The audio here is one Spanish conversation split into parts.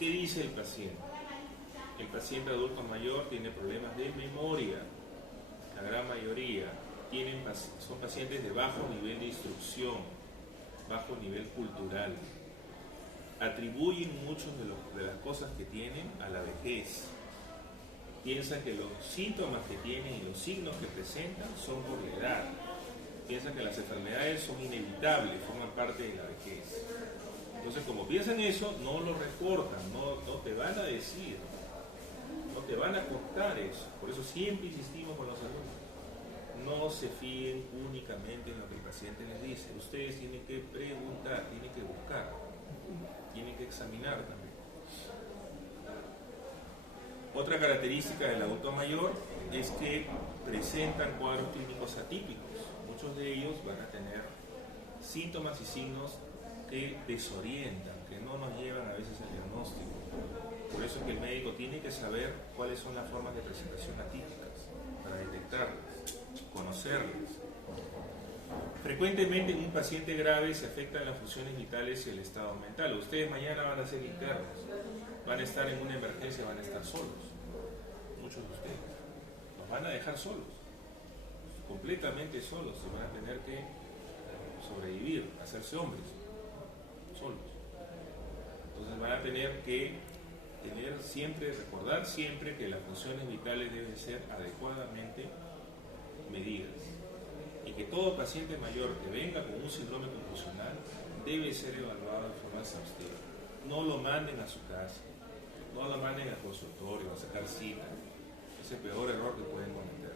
¿Qué dice el paciente? El paciente adulto mayor tiene problemas de memoria, la gran mayoría son pacientes de bajo nivel de instrucción, bajo nivel cultural, atribuyen muchas de las cosas que tienen a la vejez, piensan que los síntomas que tienen y los signos que presentan son por la edad, piensan que las enfermedades son inevitables, forman parte de la vejez. Entonces, como piensan eso, no lo reportan, no te van a decir, no te van a contar eso. Por eso siempre insistimos con los alumnos. No se fíen únicamente en lo que el paciente les dice. Ustedes tienen que preguntar, tienen que buscar, tienen que examinar también. Otra característica del adulto mayor es que presentan cuadros clínicos atípicos. Muchos de ellos van a tener síntomas y signos que desorientan, que no nos llevan a veces al diagnóstico. Por eso es que el médico tiene que saber cuáles son las formas de presentación atípicas, para detectarlas, conocerlas. Frecuentemente en un paciente grave se afectan las funciones vitales y el estado mental. Ustedes mañana van a ser internos, van a estar en una emergencia, van a estar solos. Muchos de ustedes los van a dejar solos, completamente solos, se van a tener que sobrevivir, hacerse hombres, solos. Entonces van a tener que recordar siempre que las funciones vitales deben ser adecuadamente medidas y que todo paciente mayor que venga con un síndrome confusional debe ser evaluado de forma exhaustiva. No lo manden a su casa, no lo manden al consultorio a sacar cita. Es el peor error que pueden cometer.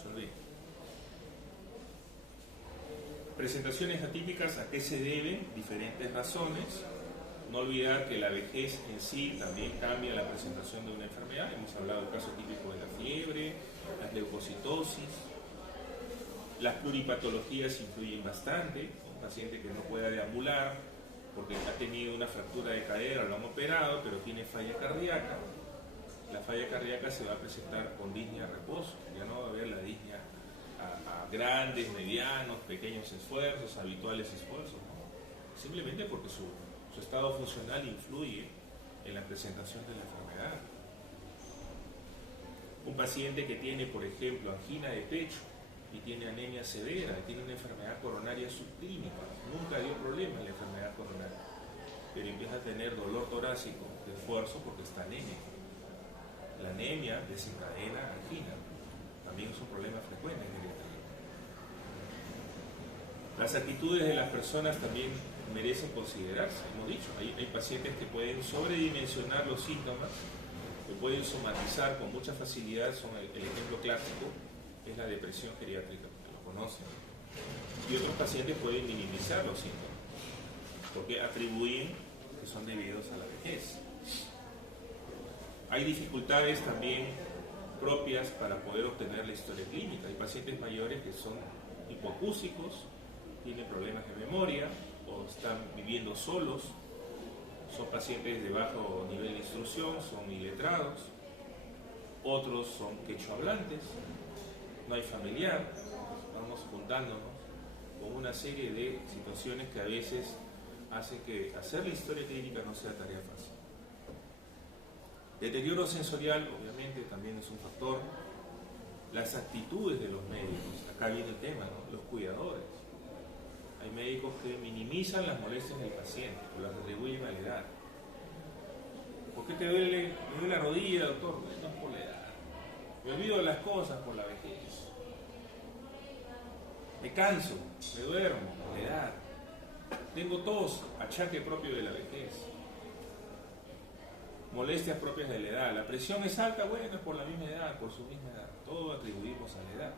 Se olviden. Presentaciones atípicas, ¿a qué se deben? Diferentes razones. No olvidar que la vejez en sí también cambia la presentación de una enfermedad. Hemos hablado del caso típico de la fiebre, la leucocitosis. Las pluripatologías influyen bastante. Un paciente que no pueda deambular porque ha tenido una fractura de cadera, lo han operado, pero tiene falla cardíaca. La falla cardíaca se va a presentar con disnea a reposo. Ya no va a haber la disnea a grandes, medianos, pequeños esfuerzos, habituales esfuerzos, ¿no? Simplemente porque su estado funcional influye en la presentación de la enfermedad. Un paciente que tiene, por ejemplo, angina de pecho y tiene anemia severa, y tiene una enfermedad coronaria subclínica, nunca dio problema en la enfermedad coronaria, pero empieza a tener dolor torácico de esfuerzo porque está anémico. La anemia desencadena angina, también es un problema frecuente en geriatría. Las actitudes de las personas también merecen considerarse. Hemos dicho, hay pacientes que pueden sobredimensionar los síntomas, que pueden somatizar con mucha facilidad. El ejemplo clásico es la depresión geriátrica, que lo conocen. Y otros pacientes pueden minimizar los síntomas, porque atribuyen que son debidos a la vejez. Hay dificultades también propias para poder obtener la historia clínica. Hay pacientes mayores que son hipoacúsicos, tienen problemas de memoria o están viviendo solos, son pacientes de bajo nivel de instrucción, son iletrados, otros son quechohablantes, no hay familiar, vamos juntándonos con una serie de situaciones que a veces hacen que hacer la historia clínica no sea tarea fácil. Deterioro sensorial, obviamente, también es un factor. Las actitudes de los médicos, acá viene el tema, ¿no? Los cuidadores. Hay médicos que minimizan las molestias del paciente o las atribuyen a la edad. ¿Por qué te duele? Me duele la rodilla, doctor. No es por la edad. Me olvido de las cosas por la vejez. Me canso, me duermo por la edad. Tengo tos, achaque propio de la vejez. Molestias propias de la edad. La presión es alta, bueno, es por la misma edad, por su misma edad. Todo atribuimos a la edad.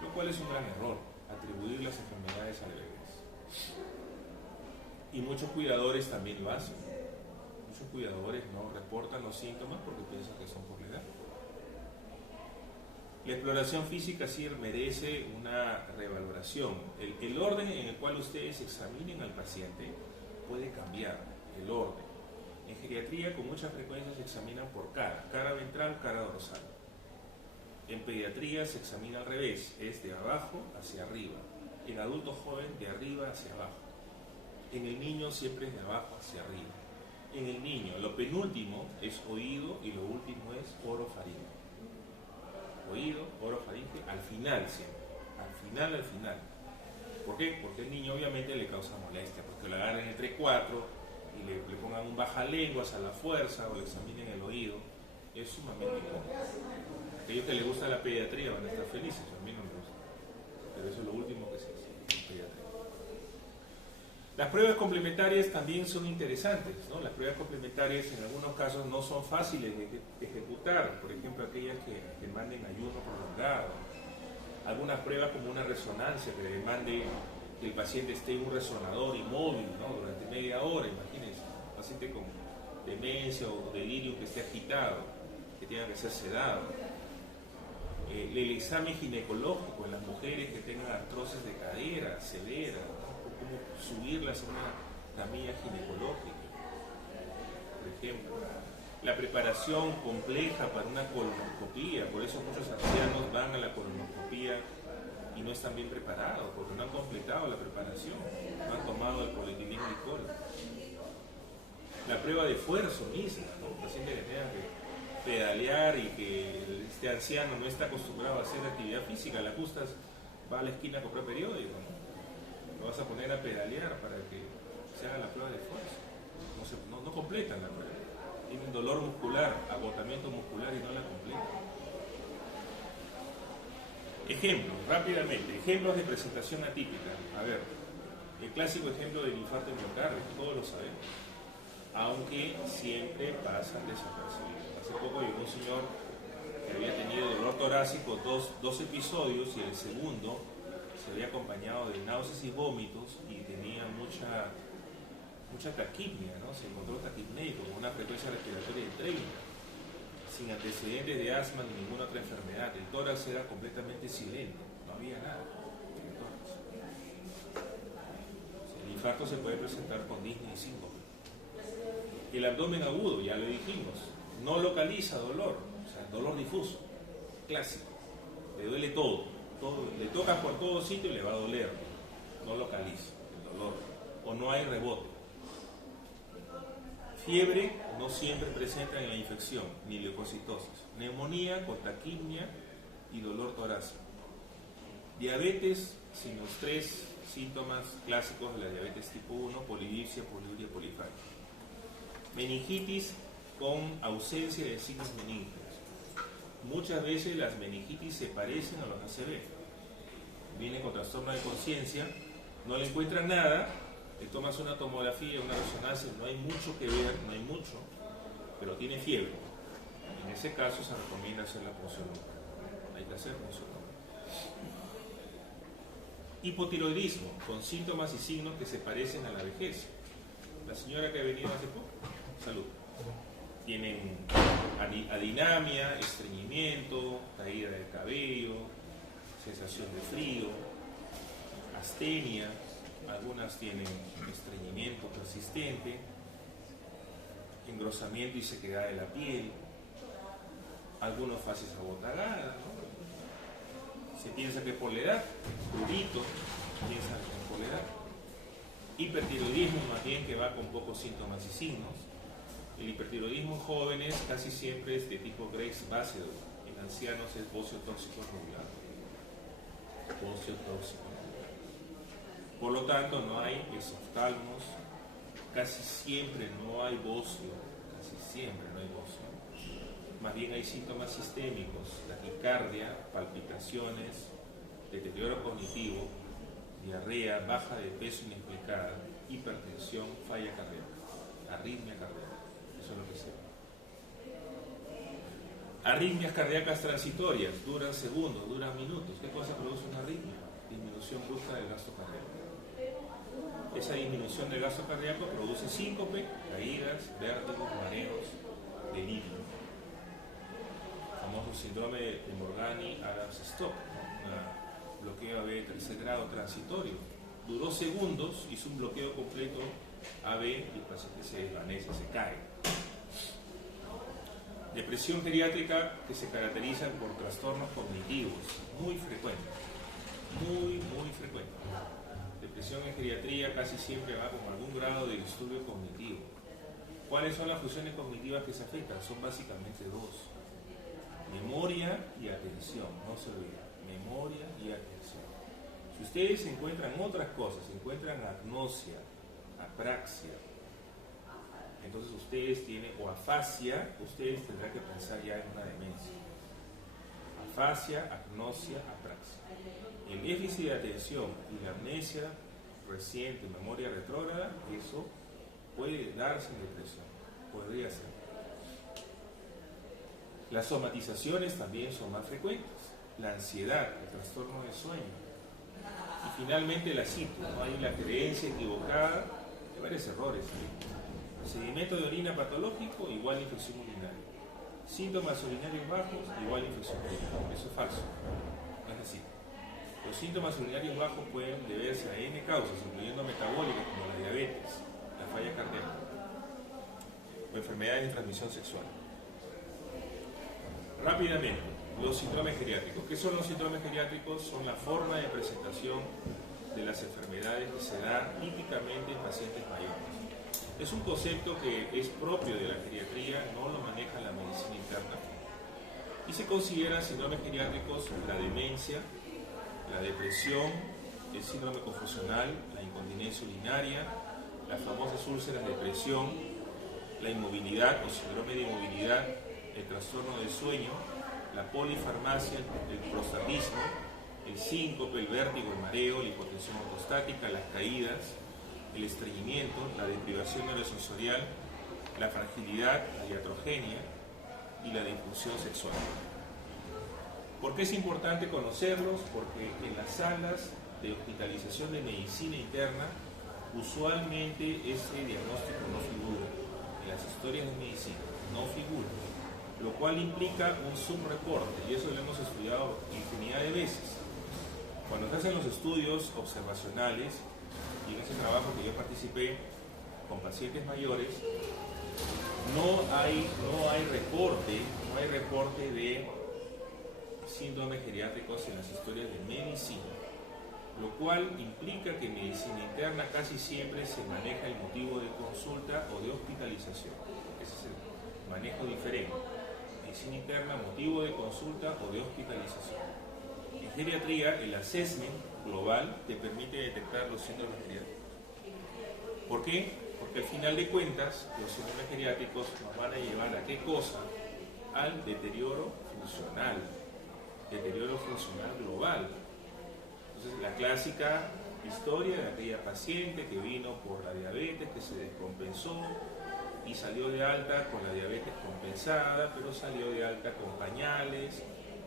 Lo cual es un gran error, atribuir las enfermedades a la vejez. Y muchos cuidadores también lo hacen. Muchos cuidadores no reportan los síntomas porque piensan que son por la edad. La exploración física sí merece una revaloración. El orden en el cual ustedes examinen al paciente puede cambiar, el orden. En geriatría con mucha frecuencia se examinan por cara ventral, cara dorsal. En pediatría se examina al revés, es de abajo hacia arriba. En adulto joven de arriba hacia abajo. En el niño siempre es de abajo hacia arriba. en el niño. Lo penúltimo es oído y lo último es orofaringe. Oído, orofaringe, al final siempre. Al final. ¿Por qué? Porque el niño obviamente le causa molestia, porque lo agarran entre cuatro y le pongan un bajalenguas a la fuerza o le examinen el oído. Es sumamente incómodo. Aquellos que les gusta la pediatría van a estar felices, a mí no me gusta. Pero eso es lo último que se hace, pediatría. Las pruebas complementarias también son interesantes, ¿no? Las pruebas complementarias en algunos casos no son fáciles de ejecutar, por ejemplo aquellas que demanden ayuno prolongado. Algunas pruebas como una resonancia que demande que el paciente esté en un resonador inmóvil, ¿no? Durante media hora, imagínense, un paciente con demencia o delirio que esté agitado, que tenga que ser sedado. El examen ginecológico en las mujeres que tengan artrosis de cadera severa, ¿no? Cómo subirlas a una camilla ginecológica, por ejemplo. La preparación compleja para una colonoscopía, por eso muchos ancianos van a la colonoscopía y no están bien preparados, porque no han completado la preparación, no han tomado el polietilenglicol. La prueba de esfuerzo misma, ¿no? Un paciente que tenga que pedalear y que este anciano no está acostumbrado a hacer actividad física, la justas, va a la esquina a comprar periódico, ¿no? Lo vas a poner a pedalear para que se haga la prueba de esfuerzo. No completan la prueba. Tienen dolor muscular, agotamiento muscular y no la completan. Ejemplos, rápidamente, ejemplos de presentación atípica. A ver, el clásico ejemplo del infarto de miocardio, todos lo sabemos, aunque siempre pasan desapercibidos. Hace poco llegó un señor que había tenido dolor torácico dos episodios y el segundo se había acompañado de náuseas y vómitos y tenía mucha taquipnea, ¿no? Se encontró taquipnéico con una frecuencia respiratoria de 30, sin antecedentes de asma ni ninguna otra enfermedad. El tórax era completamente silente, no había nada en el tórax. El infarto se puede presentar con disnea y síncope. El abdomen agudo, ya lo dijimos, no localiza dolor, o sea, dolor difuso, clásico, le duele todo, le tocas por todo sitio y le va a doler, no localiza el dolor, o no hay rebote. Fiebre no siempre presenta en la infección, ni leucocitosis. Neumonía con taquipnea y dolor torácico. Diabetes sin los tres síntomas clásicos de la diabetes tipo 1, polidipsia, poliuria, polifágica. Meningitis con ausencia de signos meningos. Muchas veces las meningitis se parecen a los ACV. Viene con trastorno de conciencia, no le encuentran nada, le tomas una tomografía, una resonancia, no hay mucho que ver, no hay mucho, pero tiene fiebre. En ese caso se recomienda hacer la punción lumbar. Hay que hacer punción lumbar. Hipotiroidismo, con síntomas y signos que se parecen a la vejez. La señora que ha venido hace poco, salud. Tienen adinamia, estreñimiento, caída del cabello, sensación de frío, astenia, algunas tienen estreñimiento persistente, engrosamiento y sequedad de la piel, algunos fases abotagadas, ¿no? Se piensa que por la edad, prurito, piensan que por la edad. Hipertiroidismo más bien que va con pocos síntomas y signos. El hipertiroidismo en jóvenes casi siempre es de tipo Graves-Basedow, en ancianos es bocio tóxico rubial. Bocio tóxico. Por lo tanto, no hay exoftalmos, casi siempre no hay bocio, Más bien hay síntomas sistémicos, taquicardia, palpitaciones, deterioro cognitivo, diarrea, baja de peso inexplicada, hipertensión, falla cardíaca, arritmia cardíaca. Eso es lo que se ve. Arritmias cardíacas transitorias, duran segundos, duran minutos. ¿Qué cosa produce una arritmia? Disminución brusca del gasto cardíaco. Esa disminución del gasto cardíaco produce síncope, caídas, vértigos, mareos, delirio. El famoso síndrome de Morgani-Adams-Stock, ¿no? Un bloqueo AB de tercer grado transitorio. Duró segundos, hizo un bloqueo completo AB y el paciente se desvanece, se cae. Depresión geriátrica que se caracteriza por trastornos cognitivos, muy frecuentes, muy frecuente. Depresión en geriatría casi siempre va con algún grado de disturbio cognitivo. ¿Cuáles son las funciones cognitivas que se afectan? Son básicamente dos: memoria y atención. No se olviden, memoria y atención. Si ustedes encuentran otras cosas, encuentran agnosia, apraxia, entonces ustedes tienen, o afasia, ustedes tendrán que pensar ya en una demencia. Afasia, agnosia, apraxia. El déficit de atención y la amnesia reciente, memoria retrógrada, eso puede darse en depresión, podría ser. Las somatizaciones también son más frecuentes: la ansiedad, el trastorno de sueño. Y finalmente la cito, ¿no? Hay la creencia equivocada de varios errores. Sedimento de orina patológico igual infección urinaria. Síntomas urinarios bajos igual infección urinaria. Eso es falso, no es así. Los síntomas urinarios bajos pueden deberse a N causas, incluyendo metabólicas como la diabetes, la falla cardíaca o enfermedades de transmisión sexual. Rápidamente, los síndromes geriátricos. ¿Qué son los síndromes geriátricos? Son la forma de presentación de las enfermedades que se dan típicamente en pacientes mayores. Es un concepto que es propio de la geriatría, no lo maneja la medicina interna, y se considera síndromes geriátricos la demencia, la depresión, el síndrome confusional, la incontinencia urinaria, las famosas úlceras de presión, la inmovilidad o síndrome de inmovilidad, el trastorno del sueño, la polifarmacia, el prostatismo, el síncope, el vértigo, el mareo, la hipotensión ortostática, las caídas, el estreñimiento, la deprivación neurosensorial, la fragilidad, la iatrogenia y la disfunción sexual. ¿Por qué es importante conocerlos? Porque en las salas de hospitalización de medicina interna usualmente ese diagnóstico no figura. En las historias de medicina no figura, lo cual implica un subreporte, y eso lo hemos estudiado infinidad de veces. Cuando se hacen los estudios observacionales, y en ese trabajo que yo participé con pacientes mayores, no hay reporte de síndromes geriátricos en las historias de medicina, lo cual implica que en medicina interna casi siempre se maneja el motivo de consulta o de hospitalización. Ese es el manejo diferente. Medicina interna, motivo de consulta o de hospitalización. En geriatría, el assessment global te permite detectar los síndromes geriátricos. ¿Por qué? Porque al final de cuentas, los síndromes geriátricos nos van a llevar a ¿qué cosa? Al deterioro funcional global. Entonces, la clásica historia de aquella paciente que vino por la diabetes, que se descompensó y salió de alta con la diabetes compensada, pero salió de alta con pañales,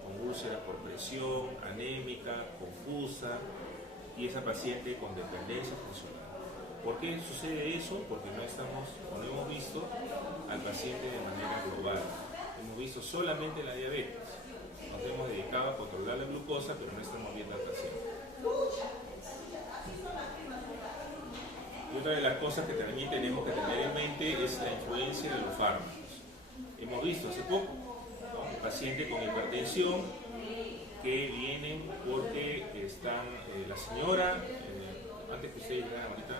con úlceras por presión, anémica, confusa, y esa paciente con dependencia funcional. ¿Por qué sucede eso? Porque no hemos visto al paciente de manera global. Hemos visto solamente la diabetes. Nos hemos dedicado a controlar la glucosa, pero no estamos viendo al paciente. Y otra de las cosas que también tenemos que tener en mente es la influencia de los fármacos. Hemos visto hace poco, ¿no?, un paciente con hipertensión que vienen porque están, la señora, antes que ustedes llegaran ahorita,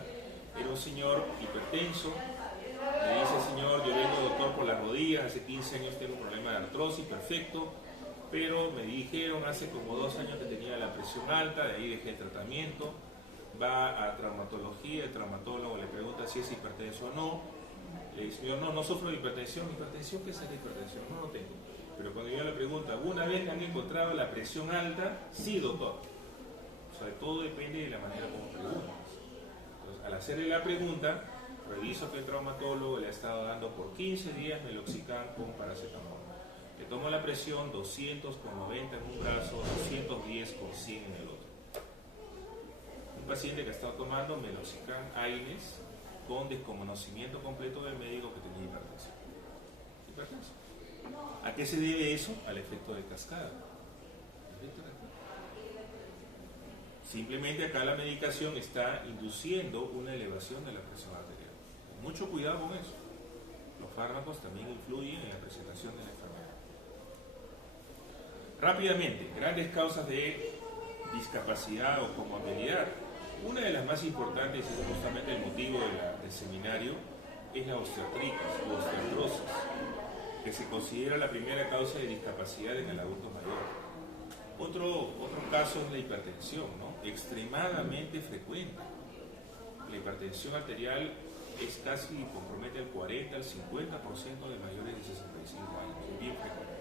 era un señor hipertenso. Le dice: señor, yo vengo, doctor, por las rodillas, hace 15 años tengo un problema de artrosis, perfecto, pero me dijeron hace como 2 años que tenía la presión alta, de ahí dejé el tratamiento. Va a traumatología, el traumatólogo le pregunta si es hipertenso o no. Le dice: señor, no sufro de hipertensión. ¿Hipertensión? ¿Qué es la hipertensión? No lo tengo. Pero cuando yo le pregunto: ¿alguna vez le han encontrado la presión alta? Sí, doctor. O sea, todo depende de la manera como preguntas. Entonces, al hacerle la pregunta, reviso que el traumatólogo le ha estado dando por 15 días meloxicam con paracetamol. Le tomo la presión 200 con 90 en un brazo, 210 con 100 en el otro. Un paciente que ha estado tomando meloxicam AINES con desconocimiento completo del médico que tenía hipertensión. ¿A qué se debe eso? Al efecto de cascada. Simplemente acá la medicación está induciendo una elevación de la presión arterial. Mucho cuidado con eso. Los fármacos también influyen en la presentación de la enfermedad. Rápidamente, grandes causas de discapacidad o comorbilidad. Una de las más importantes, y es justamente el motivo del seminario, es la osteoartritis o osteoartrosis, que se considera la primera causa de discapacidad en el adulto mayor. Otro caso es la hipertensión, ¿no? Extremadamente frecuente. La hipertensión arterial es casi, compromete al 40 al 50% de mayores de 65 años, es bien frecuente.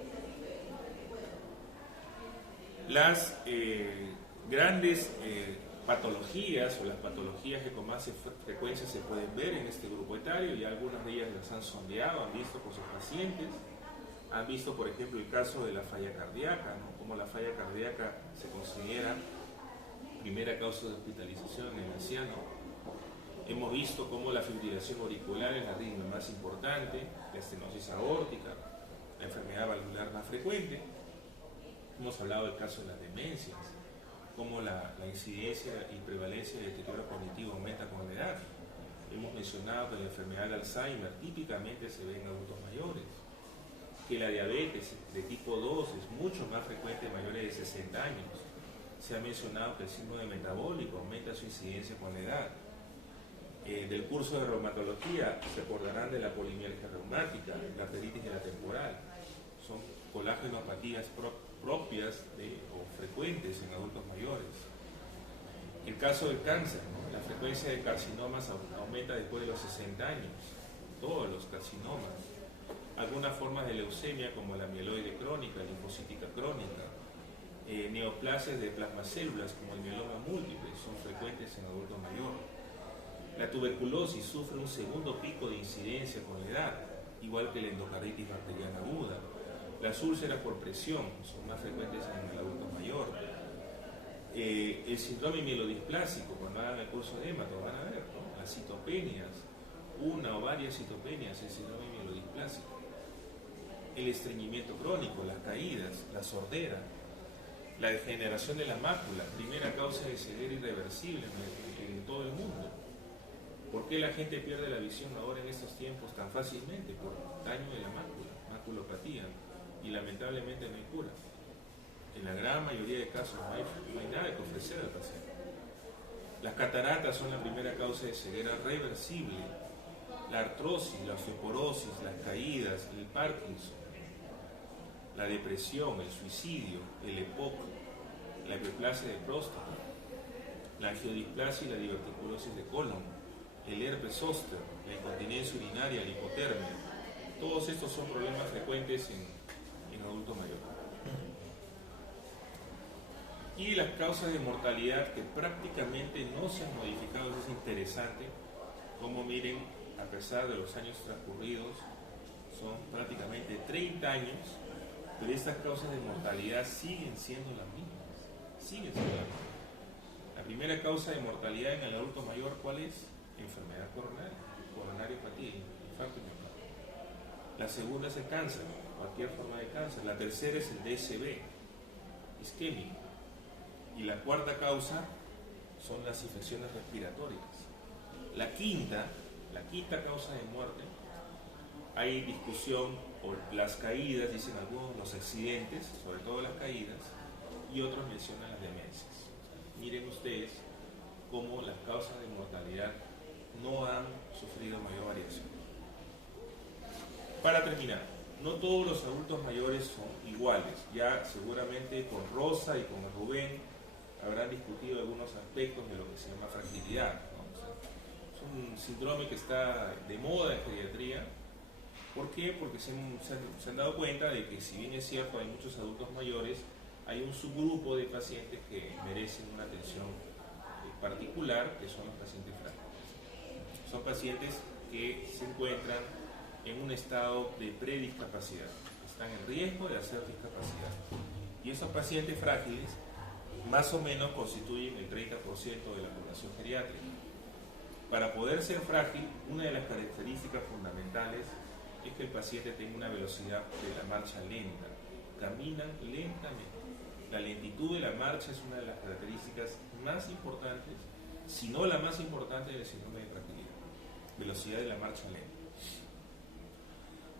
Las grandes patologías o las patologías que con más frecuencia se pueden ver en este grupo etario, y algunas de ellas las han sondeado, han visto por sus pacientes, han visto por ejemplo el caso de la falla cardíaca, ¿no? Como la falla cardíaca se considera primera causa de hospitalización en el anciano. Hemos visto cómo la fibrilación auricular es la arritmia más importante, la estenosis aórtica, la enfermedad valvular más frecuente. Hemos hablado del caso de las demencias, cómo la incidencia y prevalencia de deterioro cognitivo aumenta con la edad. Hemos mencionado que la enfermedad de Alzheimer típicamente se ve en adultos mayores, que la diabetes de tipo 2 es mucho más frecuente en mayores de 60 años. Se ha mencionado que el síndrome metabólico aumenta su incidencia con la edad. Del curso de reumatología se acordarán de la polimialgia reumática, la arteritis de la temporal. Son colágenopatías propias o frecuentes en adultos mayores. El caso del cáncer, ¿no? La frecuencia de carcinomas aumenta después de los 60 años, todos los carcinomas. Algunas formas de leucemia como la mieloide crónica, linfocítica crónica, neoplasias de plasmacélulas como el mieloma múltiple son frecuentes en adultos mayores. La tuberculosis sufre un segundo pico de incidencia con la edad, igual que la endocarditis bacteriana aguda. Las úlceras por presión son más frecuentes en el adulto mayor. El síndrome mielodisplásico, cuando hagan el curso de hemato, van a ver, ¿no? Las citopenias, una o varias citopenias, el síndrome mielodisplásico. El estreñimiento crónico, las caídas, la sordera, la degeneración de la mácula, primera causa de ceguera irreversible en todo el mundo. ¿Por qué la gente pierde la visión ahora en estos tiempos tan fácilmente? Por daño de la mácula, maculopatía, y lamentablemente no hay cura. En la gran mayoría de casos no hay nada que ofrecer al paciente. Las cataratas son la primera causa de ceguera reversible. La artrosis, la osteoporosis, las caídas, el Parkinson, la depresión, el suicidio, el EPOC, la hiperplasia de próstata, la angiodisplasia y la diverticulosis de colon, el herpes zóster, la incontinencia urinaria, la hipotermia. Todos estos son problemas frecuentes en adultos mayores. Y las causas de mortalidad que prácticamente no se han modificado. Es interesante como, miren, a pesar de los años transcurridos, son prácticamente 30 años, pero estas causas de mortalidad siguen siendo las mismas. Siguen siendo las mismas. La primera causa de mortalidad en el adulto mayor, ¿cuál es? Enfermedad coronariopatía, infarto miocardio. La segunda es el cáncer, cualquier forma de cáncer. La tercera es el DSB, isquémico. Y la cuarta causa son las infecciones respiratorias. La quinta causa de muerte, hay discusión por las caídas, dicen algunos, los accidentes, sobre todo las caídas, y otros mencionan las demencias. Miren ustedes cómo las causas de mortalidad no han sufrido mayor variación. Para terminar, no todos los adultos mayores son iguales. Ya seguramente con Rosa y con Rubén habrán discutido algunos aspectos de lo que se llama fragilidad, ¿no? O sea, es un síndrome que está de moda en geriatría. ¿Por qué? Porque se han dado cuenta de que, si bien es cierto, hay muchos adultos mayores, hay un subgrupo de pacientes que merecen una atención particular, que son los pacientes frágiles. Son pacientes que se encuentran en un estado de prediscapacidad, están en riesgo de hacer discapacidad. Y esos pacientes frágiles más o menos constituyen el 30% de la población geriátrica. Para poder ser frágil, una de las características fundamentales es que el paciente tenga una velocidad de la marcha lenta, caminan lentamente. La lentitud de la marcha es una de las características más importantes, si no la más importante, del síndrome de fragilidad. Velocidad de la marcha lenta.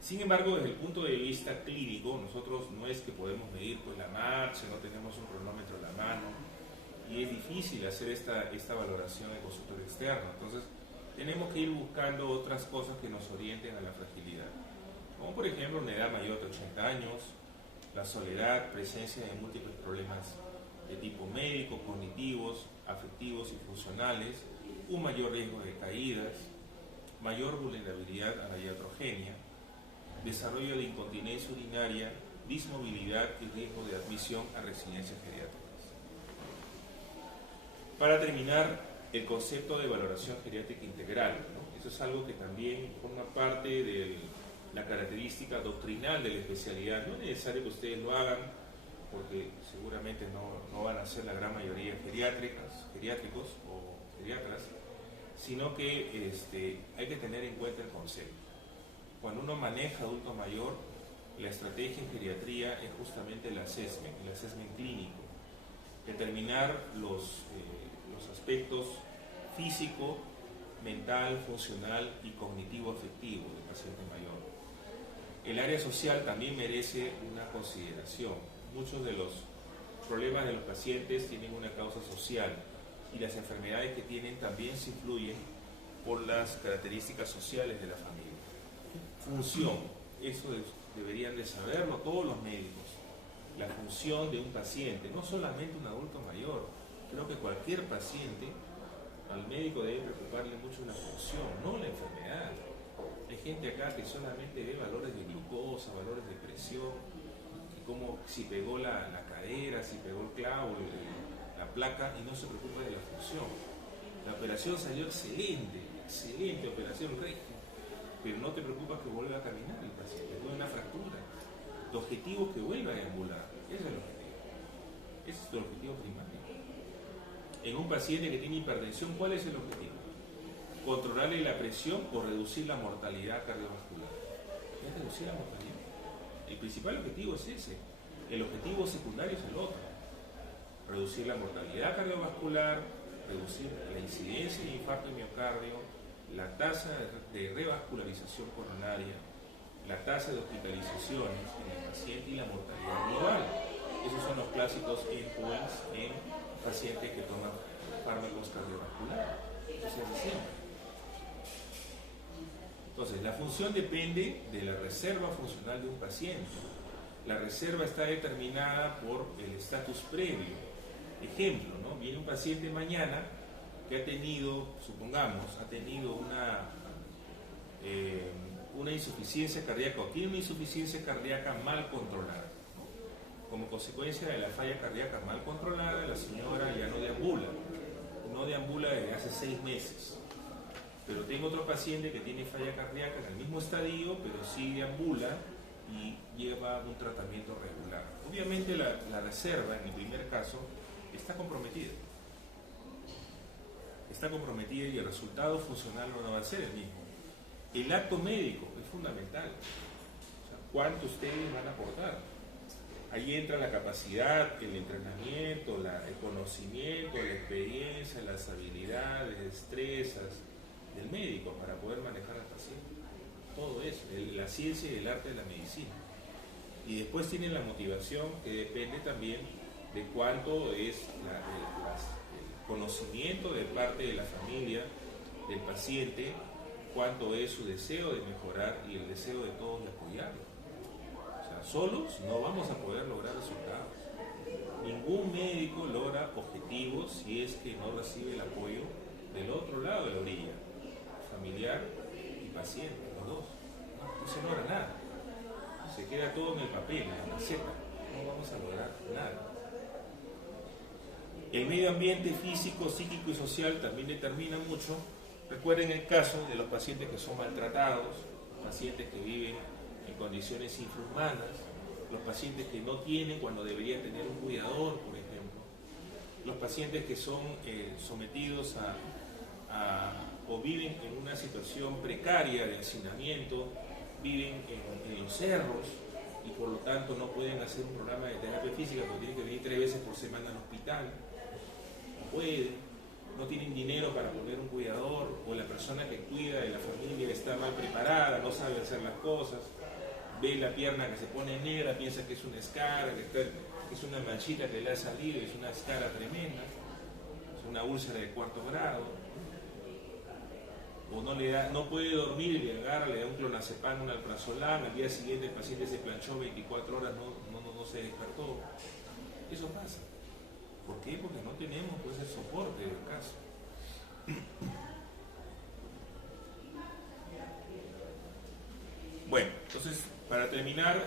Sin embargo, desde el punto de vista clínico, nosotros no es que podemos medir pues la marcha, no tenemos un cronómetro en la mano, y es difícil hacer esta valoración en consultorio externo. Entonces, tenemos que ir buscando otras cosas que nos orienten a la fragilidad, como por ejemplo una edad mayor de 80 años, la soledad, presencia de múltiples problemas de tipo médico, cognitivos, afectivos y funcionales, un mayor riesgo de caídas, mayor vulnerabilidad a la iatrogenia, desarrollo de incontinencia urinaria, dismovilidad y riesgo de admisión a residencias geriátricas. Para terminar, el concepto de valoración geriátrica integral, ¿no? Eso es algo que también forma parte de la característica doctrinal de la especialidad. No es necesario que ustedes lo hagan, porque seguramente no van a ser la gran mayoría geriátricos o geriatras, sino que hay que tener en cuenta el concepto. Cuando uno maneja adulto mayor, la estrategia en geriatría es justamente el assessment clínico, determinar los aspectos físico, mental, funcional y cognitivo-afectivo del paciente mayor. El área social también merece una consideración. Muchos de los problemas de los pacientes tienen una causa social y las enfermedades que tienen también se influyen por las características sociales de la familia. Función, eso deberían de saberlo todos los médicos. La función de un paciente, no solamente un adulto mayor, creo que cualquier paciente, al médico debe preocuparle mucho la función, no la enfermedad. Hay gente acá que solamente ve valores de glucosa, valores de presión, y como si pegó la cadera, si pegó el clavo, la placa, y no se preocupa de la función. La operación salió excelente, excelente operación, regia, pero no te preocupas que vuelva a caminar el paciente, tuvo una fractura. Tu objetivo es que vuelva a deambular, ese es el objetivo. Ese es tu objetivo primario. En un paciente que tiene hipertensión, ¿cuál es el objetivo? Controlarle la presión o reducir la mortalidad cardiovascular. Es reducir la mortalidad. El principal objetivo es ese. El objetivo secundario es el otro. Reducir la mortalidad cardiovascular, reducir la incidencia de infarto de miocardio, la tasa de revascularización coronaria, la tasa de hospitalizaciones en el paciente y la mortalidad global. Esos son los clásicos endpoints en pacientes que toman fármacos cardiovasculares. Eso se hace siempre. Entonces, la función depende de la reserva funcional de un paciente. La reserva está determinada por el estatus previo. Ejemplo, ¿no? Viene un paciente mañana que ha tenido, supongamos, una insuficiencia cardíaca o tiene una insuficiencia cardíaca mal controlada. Como consecuencia de la falla cardíaca mal controlada, la señora ya no deambula desde hace 6 meses. Pero tengo otro paciente que tiene falla cardíaca en el mismo estadio, pero sí deambula y lleva un tratamiento regular. Obviamente la reserva, en el primer caso, está comprometida. Está comprometida y el resultado funcional no va a ser el mismo. El acto médico es fundamental. O sea, ¿cuánto ustedes van a aportar? Ahí entra la capacidad, el entrenamiento, el conocimiento, la experiencia, las habilidades, destrezas del médico para poder manejar al paciente. Todo eso, la ciencia y el arte de la medicina. Y después tienen la motivación, que depende también de cuánto es el conocimiento de parte de la familia, del paciente, cuánto es su deseo de mejorar y el deseo de todos de apoyarlo. O sea, solos no vamos a poder lograr resultados. Ningún médico logra objetivos si es que no recibe el apoyo del otro lado de la orilla, familiar y paciente, los dos. No se logra nada. Se queda todo en el papel, en la receta. No vamos a lograr nada. El medio ambiente físico, psíquico y social también determina mucho. Recuerden el caso de los pacientes que son maltratados, pacientes que viven en condiciones infrahumanas, los pacientes que no tienen cuando deberían tener un cuidador, por ejemplo, los pacientes que son sometidos o viven en una situación precaria de hacinamiento, viven en los cerros y por lo tanto no pueden hacer un programa de terapia física porque tienen que venir 3 veces por semana al hospital, no pueden. No tienen dinero para poner un cuidador, o la persona que cuida de la familia está mal preparada, no sabe hacer las cosas, ve la pierna que se pone negra, piensa que es una escara, que es una manchita que le ha salido, es una escara tremenda, es una úlcera de 4º grado. o no puede dormir y le agarra, le da un clonazepam, un alprazolam, al día siguiente el paciente se planchó 24 horas, no se despertó. Eso pasa. ¿Por qué? Porque no tenemos pues el soporte del caso. Bueno, entonces, para terminar,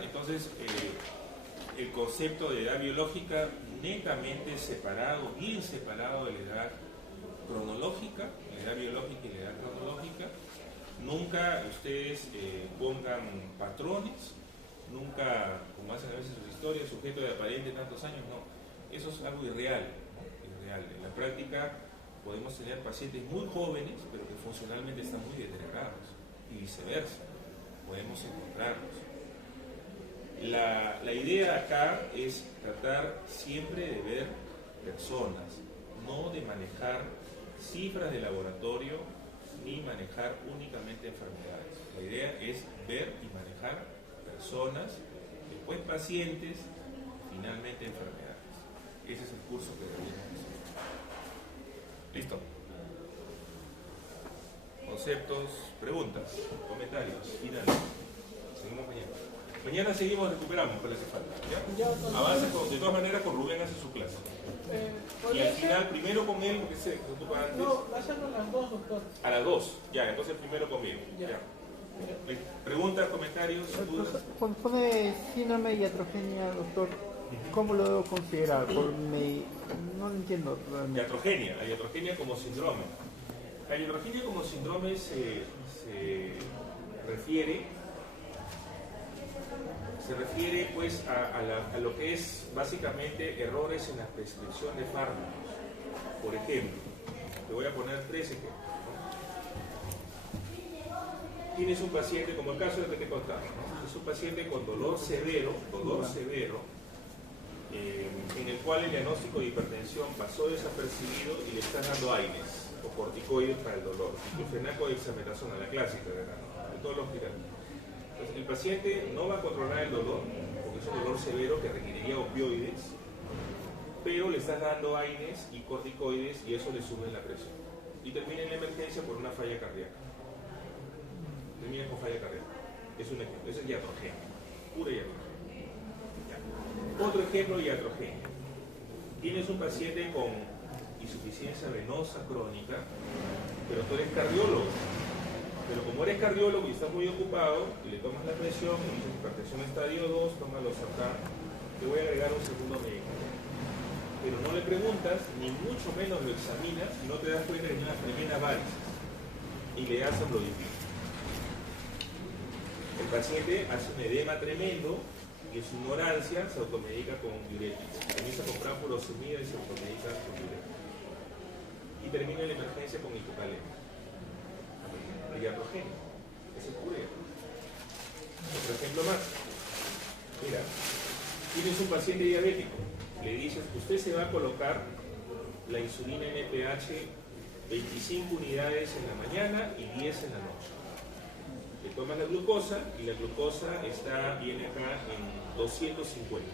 el concepto de edad biológica netamente separado, bien separado de la edad cronológica, la edad biológica y la edad cronológica. Nunca ustedes pongan patrones, nunca, como hacen a veces sus historias, sujeto de aparente tantos años, no. Eso es algo irreal, ¿no? Irreal. En la práctica podemos tener pacientes muy jóvenes, pero que funcionalmente están muy deteriorados, y viceversa. Podemos encontrarlos. La idea acá es tratar siempre de ver personas, no de manejar cifras de laboratorio ni manejar únicamente enfermedades. La idea es ver y manejar personas, después pacientes, finalmente enfermedades. Ese es el curso que deberíamos hacer. Listo. Conceptos, preguntas, comentarios, finales. Seguimos mañana. Mañana seguimos, recuperamos con la falta. ¿Ya? Avanza de todas maneras con Rubén, hace su clase. Y al final, primero con él, porque se ocupa antes. No, hacerlo a las 2, doctor. A las 2, ya, entonces primero conmigo. Ya. Preguntas, comentarios, dudas. Cuando pone síndrome de iatrogenia, doctor, ¿cómo lo debo considerar? No lo entiendo realmente. La iatrogenia como síndrome. La iatrogenia como síndrome se refiere pues a lo que es básicamente errores en la prescripción de fármacos. Por ejemplo, te voy a poner 3 ejemplos. Tienes un paciente, como el caso del que te contaba, ¿no? Es un paciente con dolor severo, en el cual el diagnóstico de hipertensión pasó desapercibido y le están dando AINES o corticoides para el dolor, diclofenaco de dexametasona, la clásica, ¿verdad? De todos los hospitales. Entonces, el paciente no va a controlar el dolor, porque es un dolor severo que requeriría opioides, pero le estás dando AINES y corticoides y eso le sube la presión. Y termina en la emergencia por una falla cardíaca. Termina con falla cardíaca. Es un ejemplo. Eso es iatrogenia. Pura iatrogenia. Ya. Otro ejemplo de iatrogenia. Tienes un paciente con insuficiencia venosa crónica, pero tú eres cardiólogo. Pero como eres cardiólogo y estás muy ocupado, y le tomas la presión, y dices hipertensión estadio 2, tómalo acá, te voy a agregar un segundo medicamento. Pero no le preguntas, ni mucho menos lo examinas, y no te das cuenta que tiene una tremenda varices. Y le das amlodipina. El paciente hace un edema tremendo, y en su ignorancia se automedica con diuréticos. Comienza a comprar furosemida y se automedica con diuréticos. Y termina en la emergencia con hipocalemia. Iatrogenia. Ese es pura. Otro ejemplo más. Mira, tienes un paciente diabético. Le dices, usted se va a colocar la insulina NPH 25 unidades en la mañana y 10 en la noche. Le tomas la glucosa y la glucosa viene acá en 250.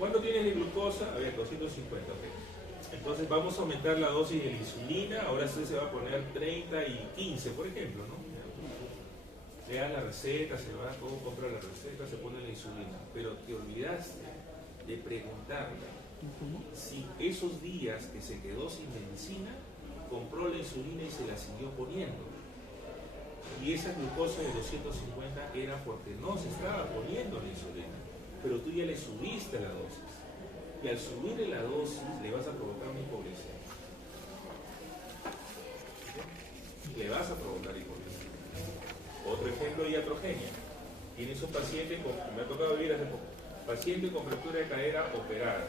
¿Cuánto tienes de glucosa? A ver, 250, ok. Entonces vamos a aumentar la dosis de la insulina, ahora usted se va a poner 30 y 15, por ejemplo, ¿no? Le dan la receta, se va, todo compra la receta, se pone la insulina, pero te olvidaste de preguntarle si esos días que se quedó sin medicina, compró la insulina y se la siguió poniendo. Y esa glucosa de 250 era porque no se estaba poniendo la insulina, pero tú ya le subiste la dosis. Y al subirle la dosis le vas a provocar una hipoglucemia. Le vas a provocar hipoglucemia. Otro ejemplo de iatrogenia. Tienes un paciente me ha tocado vivir hace poco, paciente con fractura de cadera operada.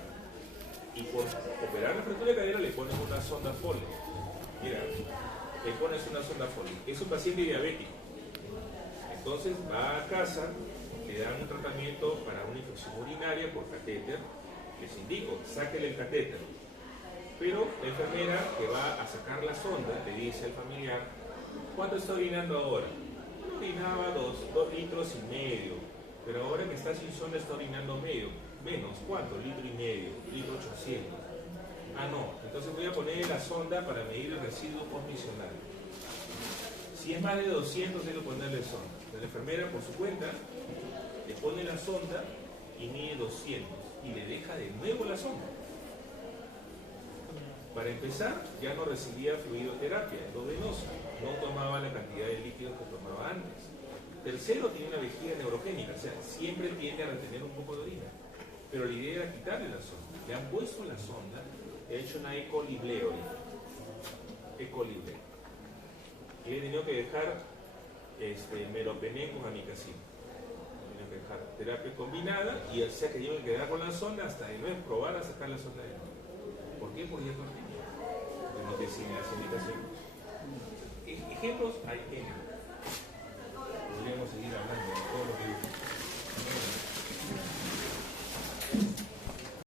Y por operar la fractura de cadera le ponen una sonda Foley. Mira, le pones una sonda Foley. Es un paciente diabético. Entonces va a casa, le dan un tratamiento para una infección urinaria por catéter. Les indico, sáquele el catéter. Pero la enfermera que va a sacar la sonda le dice al familiar, ¿cuánto está orinando ahora? Orinaba 2 litros y medio, pero ahora que está sin sonda está orinando menos. ¿Cuánto? Litro y medio, litro 800. Ah, no, entonces voy a poner la sonda para medir el residuo postmisional. Si es más de 200 hay que ponerle sonda. La enfermera por su cuenta le pone la sonda y mide 200 y le deja de nuevo la sonda. Para empezar, ya no recibía fluidoterapia endovenosa, no tomaba la cantidad de líquidos que tomaba antes. Tercero, tiene una vejiga neurogénica, o sea, siempre tiende a retener un poco de orina. Pero la idea era quitarle la sonda. Le han puesto la sonda, le han hecho una ecolibleo. Ecolibleo. Y he tenido que dejar meropenem con amikacina. He tenido que dejar terapia combinada y o sea que yo me quedaba con la sonda hasta de nuevo probar a sacar la sonda de nuevo. ¿Por qué? Porque ya no tenía. No decía las indicaciones. Ejemplos hay N.